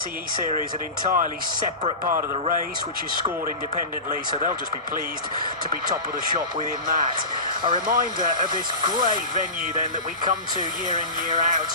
CE series, an entirely separate part of the race, which is scored independently, so they'll just be pleased to be top of the shop within that. A reminder of this great venue then that we come to year in, year out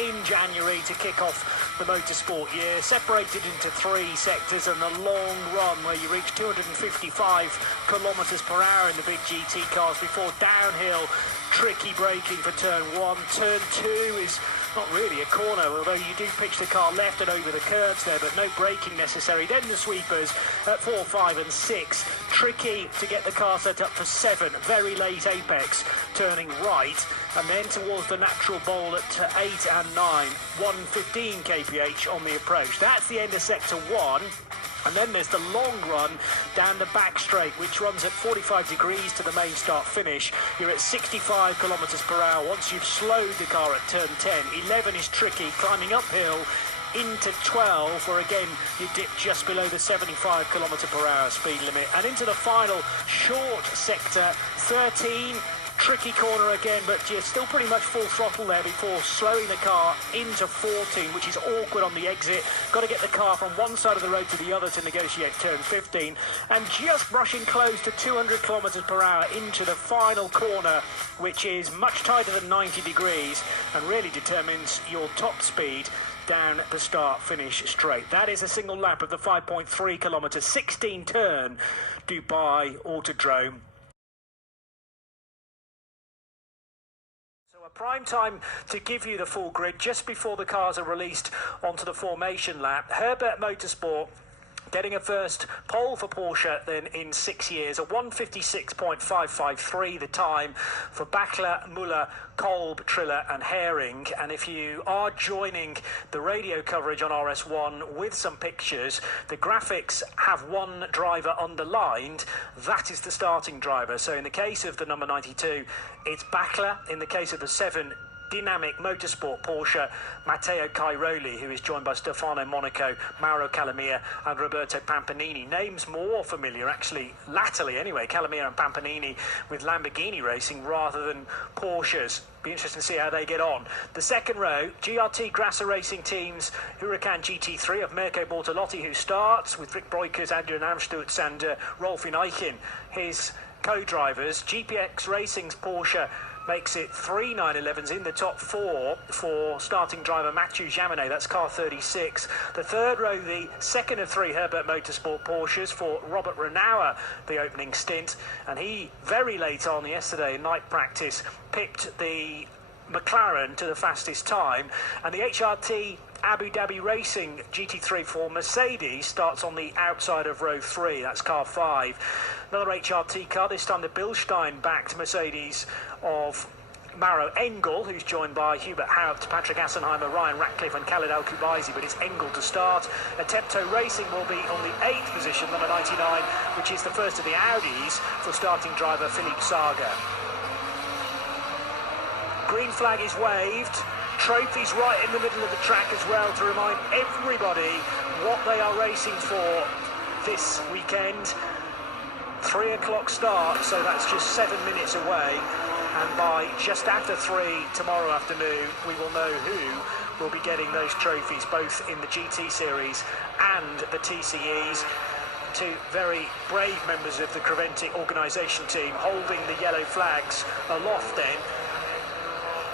in January to kick off the motorsport year, separated into three sectors, and the long run where you reach 255 kilometres per hour in the big GT cars before downhill, tricky braking for turn one. Turn two is not really a corner, although you do pitch the car left and over the curves there, but no braking necessary. Then the sweepers at 4, 5 and 6. Tricky to get the car set up for 7. Very late apex, turning right. And then towards the natural bowl at 8 and 9. 115 kph on the approach. That's the end of sector 1. And then there's the long run down the back straight, which runs at 45 degrees to the main start finish. You're at 65 kilometres per hour once you've slowed the car at turn 10. 11 is tricky, climbing uphill into 12, where again you dip just below the 75 kilometre per hour speed limit. And into the final short sector, 13. Tricky corner again, but you're still pretty much full throttle there before slowing the car into 14, which is awkward on the exit. Got to get the car from one side of the road to the other to negotiate turn 15, and just brushing close to 200 kilometres per hour into the final corner, which is much tighter than 90 degrees and really determines your top speed down the start-finish straight. That is a single lap of the 5.3 kilometre, 16 turn Dubai Autodrome. Prime time to give you the full grid just before the cars are released onto the formation lap. Herbert Motorsport getting a first pole for Porsche then in 6 years, a 156.553 the time for Bachler, Muller, Kolb, Triller and Herring. And if you are joining the radio coverage on RS1 with some pictures, the graphics have one driver underlined. That is the starting driver. So in the case of the number 92, it's Bachler. In the case of the 7, Dynamic Motorsport Porsche, Matteo Cairoli, who is joined by Stefano Monaco, Mauro Calamia and Roberto Pampanini. Names more familiar, actually, latterly anyway, Calamia and Pampanini with Lamborghini racing rather than Porsches. Be interesting to see how they get on. The second row, GRT Grasser Racing Teams, Huracan GT3 of Mirko Bortolotti, who starts with Rick Breukers, Adrian Amstutz and Rolf Eichen, his co-drivers. GPX Racing's Porsche makes it 3 911s in the top 4 for starting driver Mathieu Jaminet, that's car 36. The third row, the second of 3 Herbert Motorsport Porsches for Robert Renauer, the opening stint. And he, very late on yesterday in night practice, picked the McLaren to the fastest time. And the HRT Abu Dhabi Racing GT3 for Mercedes starts on the outside of row 3, that's car 5. Another HRT car, this time the Bilstein-backed Mercedes of Mauro Engel, who's joined by Hubert Haupt, Patrick Assenheimer, Ryan Ratcliffe and Khaled Al-Kubaisi, but it's Engel to start. Atepto Racing will be on the 8th position, number 99, which is the first of the Audis for starting driver Philippe Saga. Green flag is waved. Trophies right in the middle of the track as well to remind everybody what they are racing for this weekend. 3 o'clock start, so that's just 7 minutes away. And by just after 3 tomorrow afternoon, we will know who will be getting those trophies, both in the GT Series and the TCEs. 2 very brave members of the Creventic organisation team holding the yellow flags aloft then,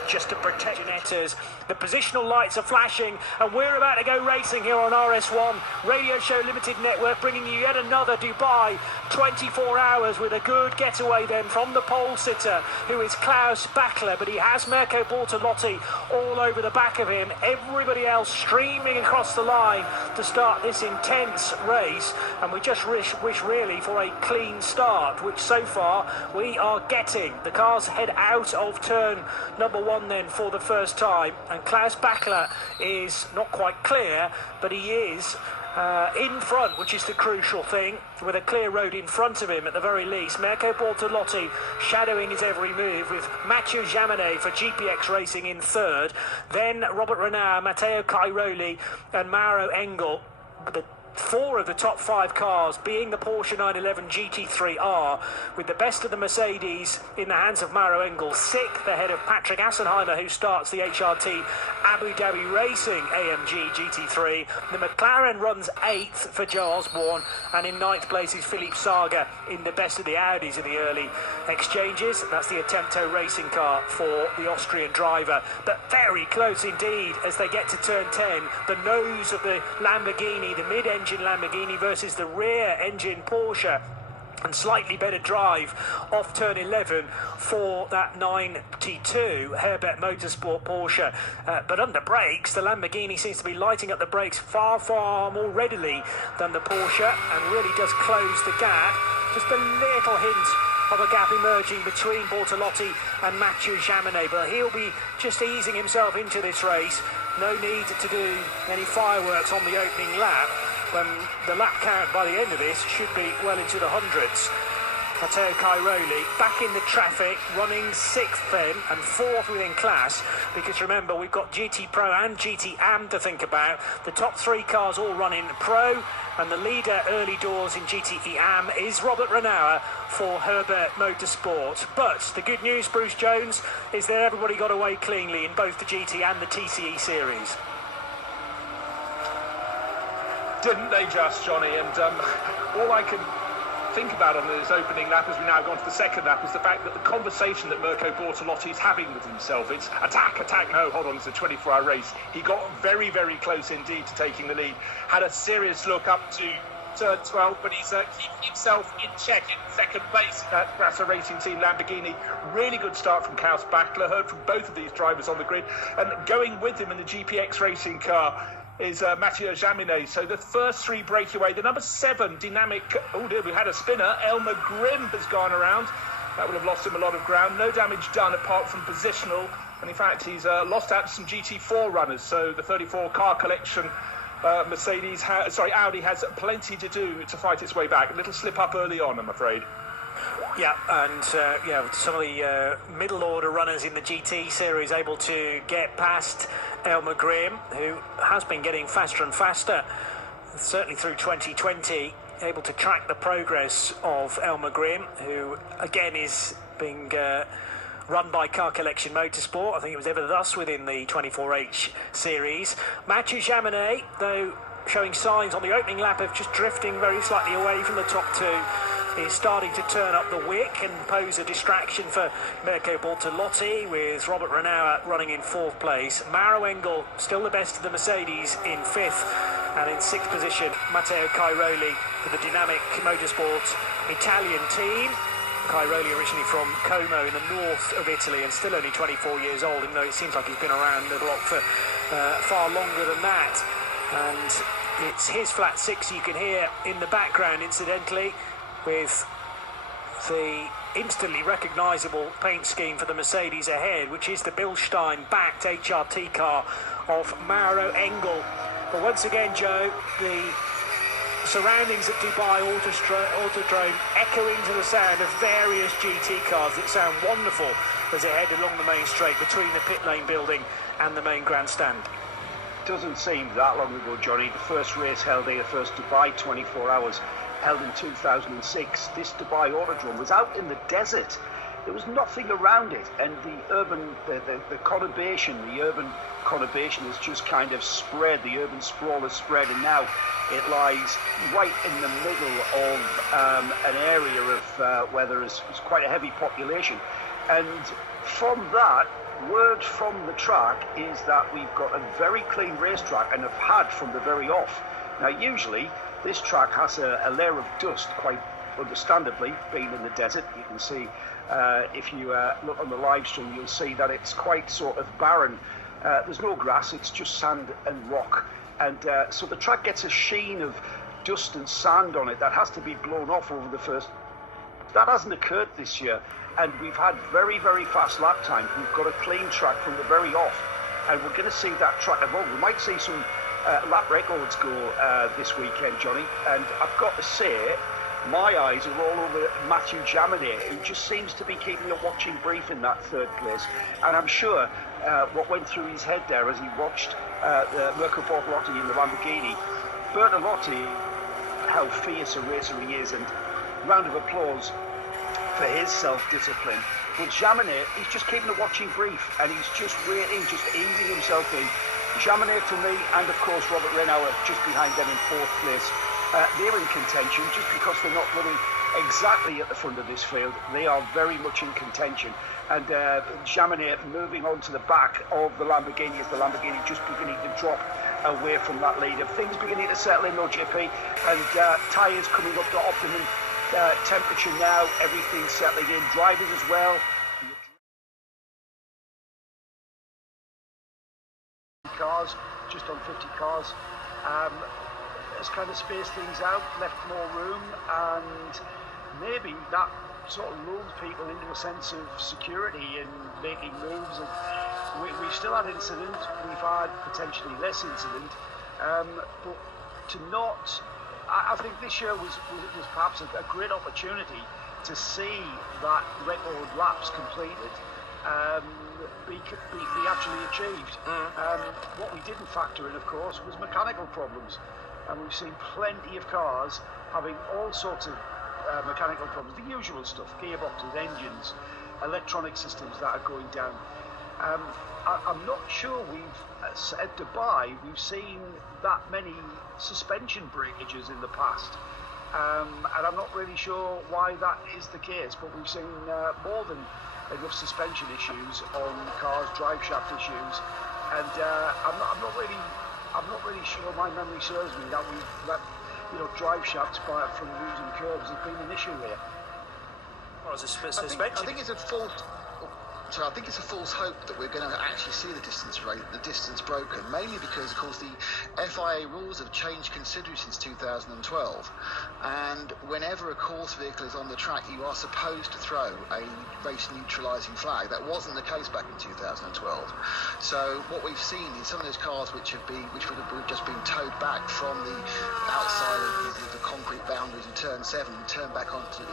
just to protect Netters. The positional lights are flashing and we're about to go racing here on RS1 Radio Show Limited Network, bringing you yet another Dubai 24 hours with a good getaway then from the pole sitter, who is Klaus Bachler, but he has Mirko Bortolotti all over the back of him. Everybody else streaming across the line to start this intense race, and we just wish really for a clean start, which so far we are getting. The cars head out of turn number 1 then for the first time, and Klaus Bachler is not quite clear, but he is in front, which is the crucial thing, with a clear road in front of him at the very least. Mirko Bortolotti shadowing his every move, with Mathieu Jaminet for GPX Racing in third, then Robert Renauer, Matteo Cairoli and Mauro Engel. The 4 of the top 5 cars being the Porsche 911 GT3R, with the best of the Mercedes in the hands of Mauro Engel, 6th ahead of Patrick Assenheimer, who starts the HRT Abu Dhabi Racing AMG GT3. The McLaren runs 8th for Joe Osborne, and in 9th place is Philippe Saga in the best of the Audis in the early exchanges. That's the Attempto racing car for the Austrian driver, but very close indeed as they get to turn 10. The nose of the Lamborghini, the mid-engine Lamborghini versus the rear-engine Porsche, and slightly better drive off turn 11 for that 92 Herbert Motorsport Porsche. But under brakes, the Lamborghini seems to be lighting up the brakes far, far more readily than the Porsche, and really does close the gap. Just a little hint of a gap emerging between Bortolotti and Mathieu Jaminet, but he'll be just easing himself into this race. No need to do any fireworks on the opening lap, when the lap count by the end of this should be well into the hundreds. Matteo Cairoli back in the traffic, running 6th then and 4th within class, because remember, we've got GT Pro and GT Am to think about. The top 3 cars all run in Pro, and the leader early doors in GTE Am is Robert Renauer for Herbert Motorsport. But the good news, Bruce Jones, is that everybody got away cleanly in both the GT and the TCE series. Didn't they just, Johnny? And all I can think about on this opening lap as we now go on to the second lap is the fact that the conversation that Mirko Bortolotti is having with himself, it's attack, no, hold on, it's a 24-hour race. He got very, very close indeed to taking the lead. Had a serious look up to turn 12, but he's keeping himself in check in second place at Grasser Racing Team Lamborghini. Really good start from Klaus Bachler. Heard from both of these drivers on the grid, and going with him in the GPX racing car is Mathieu Jaminet. So the first 3 break away. The number 7 dynamic, oh dear, we had a spinner. Elmer Grimm has gone around. That would have lost him a lot of ground. No damage done apart from positional, and in fact he's lost out to some GT4 runners. So the 34 car collection Audi has plenty to do to fight its way back. A little slip up early on, I'm afraid. Yeah, and some of the middle order runners in the GT series able to get past Elmer Graham, who has been getting faster and faster, certainly through 2020, able to track the progress of Elmer Graham, who again is being run by Car Collection Motorsport. I think it was ever thus within the 24H series. Mathieu Jaminet, though, showing signs on the opening lap of just drifting very slightly away from the top 2, is starting to turn up the wick and pose a distraction for Mirko Bortolotti, with Robert Renauer running in 4th place. Mauro Engel, still the best of the Mercedes, in 5th, and in 6th position, Matteo Cairoli for the Dynamic Motorsport Italian team. Cairoli originally from Como in the north of Italy, and still only 24 years old, even though it seems like he's been around the block for far longer than that. And it's his flat 6 you can hear in the background, incidentally, with the instantly recognisable paint scheme for the Mercedes ahead, which is the Bilstein-backed HRT car of Mauro Engel. But once again, Joe, the surroundings at Dubai Autodrome echoing to the sound of various GT cars that sound wonderful as they head along the main straight between the pit lane building and the main grandstand. Doesn't seem that long ago, Johnny. The first race held here, the first Dubai 24 hours, held in 2006. This Dubai Autodrome was out in the desert. There was nothing around it, and the urban conurbation has just kind of spread. The urban sprawl has spread, and now it lies right in the middle of an area of where there is quite a heavy population. And from that, word from the track is that we've got a very clean racetrack, and have had from the very off. Now, usually this track has a layer of dust, quite understandably, being in the desert. You can see, if you look on the live stream, you'll see that it's quite sort of barren. There's no grass, it's just sand and rock. And so the track gets a sheen of dust and sand on it that has to be blown off over the first. That hasn't occurred this year, and we've had very, very fast lap times. We've got a clean track from the very off, and we're going to see that track evolve. We might see some lap records go this weekend, Johnny, and I've got to say, my eyes are all over Mathieu Jaminet, who just seems to be keeping a watching brief in that 3rd place. And I'm sure what went through his head there as he watched Mirko Bortolotti in the Lamborghini. Bertolotti how fierce a racer he is, and round of applause for his self-discipline. But Jaminet, he's just keeping a watching brief, and he's just waiting, just easing himself in. Jaminet for me, and of course Robert Renauer just behind them in fourth place. They're in contention just because they're not running exactly at the front of this field. They are very much in contention. And Jaminet moving on to the back of the Lamborghini as the Lamborghini just beginning to drop away from that leader. Things beginning to settle in though, JP, and tyres coming up to optimum temperature now. Everything's settling in. Drivers as well. Cars, just on 50 cars. Has kind of spaced things out, left more room, and maybe that sort of lulls people into a sense of security in making moves. And we've still had incident, we've had potentially less incident, but to not, I think this year was perhaps a great opportunity to see that record laps completed be actually achieved. What we didn't factor in, of course, was mechanical problems. And we've seen plenty of cars having all sorts of mechanical problems, the usual stuff, gearboxes, engines, electronic systems that are going down. I'm not sure at Dubai we've seen that many suspension breakages in the past. And I'm not really sure why that is the case, but we've seen more than enough suspension issues on cars, drive shaft issues, and I'm not really sure. My memory serves me that we've let drive shafts from losing curbs has been an issue here. Well, it's a suspension. I think it's a false. So I think it's a false hope that we're going to actually see the distance broken, mainly because, of course, the FIA rules have changed considerably since 2012. And whenever a course vehicle is on the track, you are supposed to throw a race neutralising flag. That wasn't the case back in 2012. So what we've seen is some of those cars which would have just been towed back from the outside of the concrete boundaries of turn 7 and towed back into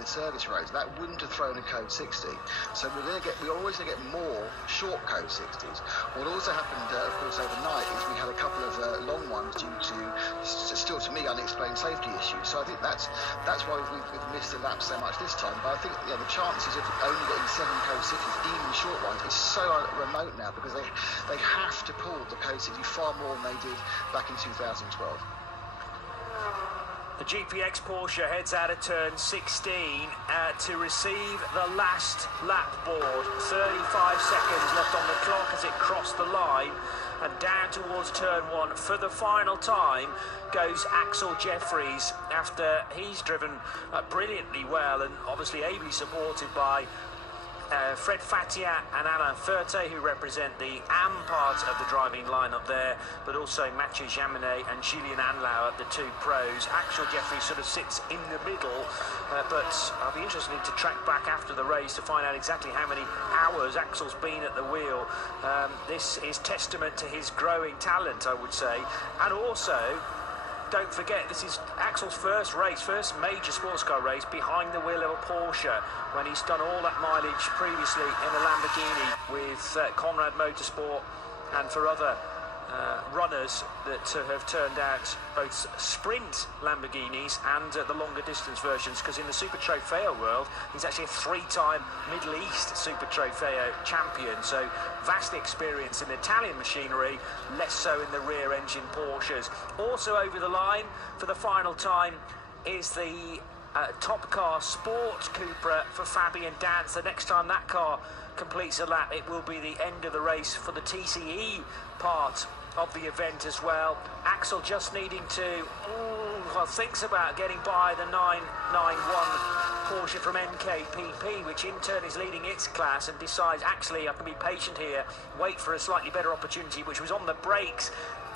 the service roads. That wouldn't have thrown a code 60. So we're always going to get more short code 60s. What also happened, of course, overnight is we had a couple of long ones due to, still to me, unexplained safety issues. So I think that's why we've missed the lap so much this time. But I think the chances of only getting 7 code 60s, even short ones, is so remote now because they have to pull the code 60 far more than they did back in 2012. The GPX Porsche heads out of turn 16 to receive the last lap board. 35 seconds left on the clock as it crossed the line, and down towards turn 1 for the final time goes Axcil Jefferies after he's driven brilliantly well and obviously ably supported by Fred Fatiat and Alain Ferté, who represent the AM part of the driving lineup there, but also Mathieu Jaminet and Julien Anlauer, the two pros. Axcil Jefferies sort of sits in the middle, but I'll be interested to track back after the race to find out exactly how many hours Axel's been at the wheel. This is testament to his growing talent, I would say, and also don't forget, this is Axel's first major sports car race behind the wheel of a Porsche, when he's done all that mileage previously in a Lamborghini with Conrad Motorsport and for other runners that have turned out both sprint Lamborghinis and the longer distance versions, because in the Super Trofeo world he's actually a 3-time Middle East Super Trofeo champion, so vast experience in Italian machinery, less so in the rear engine Porsches. Also over the line for the final time is the Top Car Sport Cupra for Fabian Dance. The next time that car completes a lap, it will be the end of the race for the TCE part of the event as well. Axel just needing to thinks about getting by the 991 Porsche from NKPP, which in turn is leading its class, and decides, actually, I can be patient here, wait for a slightly better opportunity, which was on the brakes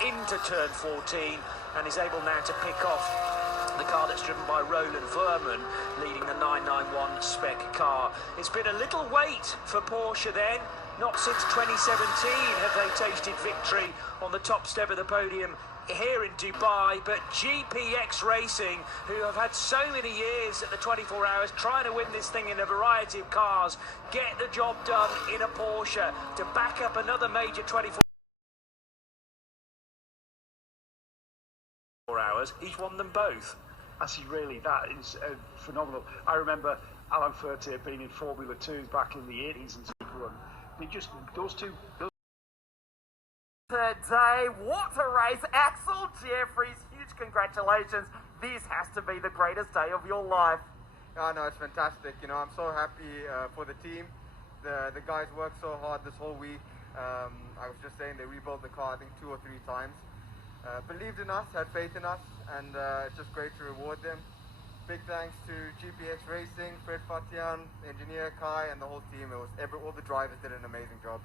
into turn 14, and is able now to pick off the car that's driven by Roland Verman, leading the 991 spec car. It's been a little wait for Porsche then. Not since 2017 have they tasted victory on the top step of the podium here in Dubai, but GPX Racing, who have had so many years at the 24 hours trying to win this thing in a variety of cars, get the job done in a Porsche to back up another major 24 hours. cars, he's won them both. Has he really? That is phenomenal. I remember Alan Furtier being in Formula 2 back in the 80s and run. They just, those two. Today, what a race. Axcil Jefferies, huge congratulations. This has to be the greatest day of your life. Oh, no, it's fantastic. You know, I'm so happy for the team. The guys worked so hard this whole week. I was just saying they rebuilt the car, I think 2 or 3 times. Believed in us, had faith in us, and it's just great to reward them. Big thanks to GPX Racing, Fred Fatian, engineer Kai, and the whole team. All the drivers did an amazing job.